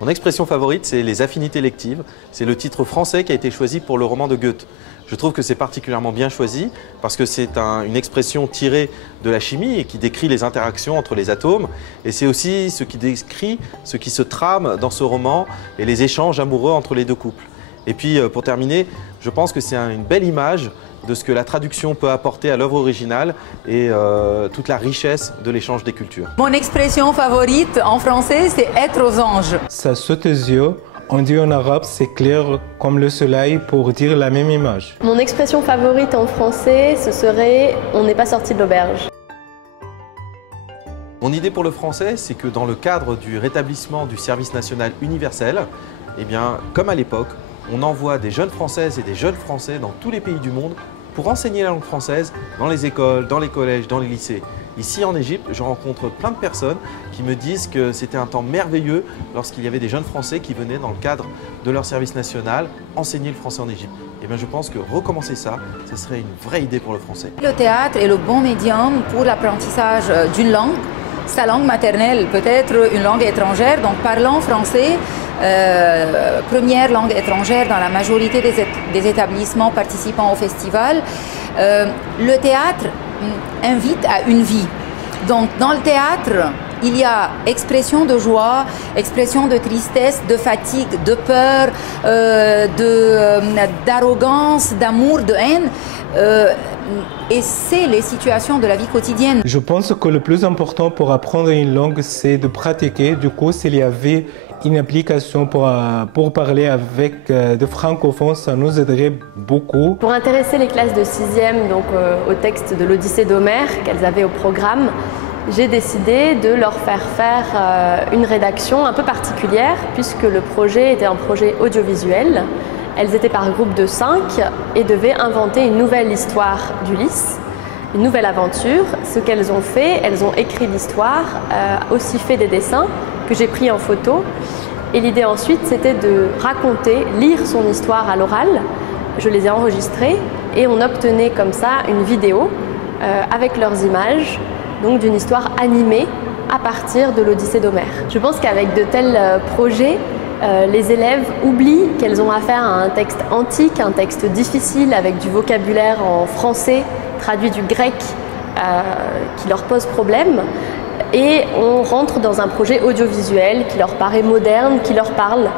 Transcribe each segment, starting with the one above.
Mon expression favorite, c'est les affinités lectives. C'est le titre français qui a été choisi pour le roman de Goethe. Je trouve que c'est particulièrement bien choisi parce que c'est une expression tirée de la chimie et qui décrit les interactions entre les atomes. Et c'est aussi ce qui décrit ce qui se trame dans ce roman et les échanges amoureux entre les deux couples. Et puis, pour terminer, je pense que c'est une belle image de ce que la traduction peut apporter à l'œuvre originale et toute la richesse de l'échange des cultures. Mon expression favorite en français, c'est « être aux anges ». Ça saute aux yeux. On dit en arabe, c'est clair comme le soleil pour dire la même image. Mon expression favorite en français, ce serait « on n'est pas sorti de l'auberge ». Mon idée pour le français, c'est que dans le cadre du rétablissement du service national universel, eh bien, comme à l'époque, on envoie des jeunes Françaises et des jeunes Français dans tous les pays du monde pour enseigner la langue française dans les écoles, dans les collèges, dans les lycées. Ici en Égypte, je rencontre plein de personnes qui me disent que c'était un temps merveilleux lorsqu'il y avait des jeunes Français qui venaient dans le cadre de leur service national enseigner le français en Égypte. Et bien je pense que recommencer ça, ce serait une vraie idée pour le français. Le théâtre est le bon médium pour l'apprentissage d'une langue, sa langue maternelle, peut-être une langue étrangère, donc parlant français, première langue étrangère dans la majorité des établissements participant au festival. Le théâtre invite à une vie. Donc dans le théâtre, il y a expression de joie, expression de tristesse, de fatigue, de peur, d'arrogance, d'amour, de haine. Et c'est les situations de la vie quotidienne. Je pense que le plus important pour apprendre une langue, c'est de pratiquer. Du coup, s'il y avait une application pour parler avec des francophones, ça nous aiderait beaucoup. Pour intéresser les classes de 6e donc, au texte de l'Odyssée d'Homère qu'elles avaient au programme, j'ai décidé de leur faire une rédaction un peu particulière puisque le projet était un projet audiovisuel. Elles étaient par groupe de 5 et devaient inventer une nouvelle histoire d'Ulysse, une nouvelle aventure. Ce qu'elles ont fait, elles ont écrit l'histoire, aussi fait des dessins que j'ai pris en photo. Et l'idée ensuite, c'était de raconter, lire son histoire à l'oral. Je les ai enregistrées et on obtenait comme ça une vidéo avec leurs images, donc d'une histoire animée à partir de l'Odyssée d'Homère. Je pense qu'avec de tels projets, les élèves oublient qu'elles ont affaire à un texte antique, un texte difficile avec du vocabulaire en français, traduit du grec qui leur pose problème. Et on rentre dans un projet audiovisuel qui leur paraît moderne, qui leur parle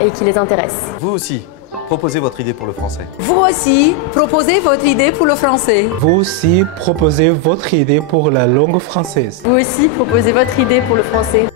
et qui les intéresse. Vous aussi, proposez votre idée pour le français. Vous aussi, proposez votre idée pour le français. Vous aussi, proposez votre idée pour la langue française. Vous aussi, proposez votre idée pour le français.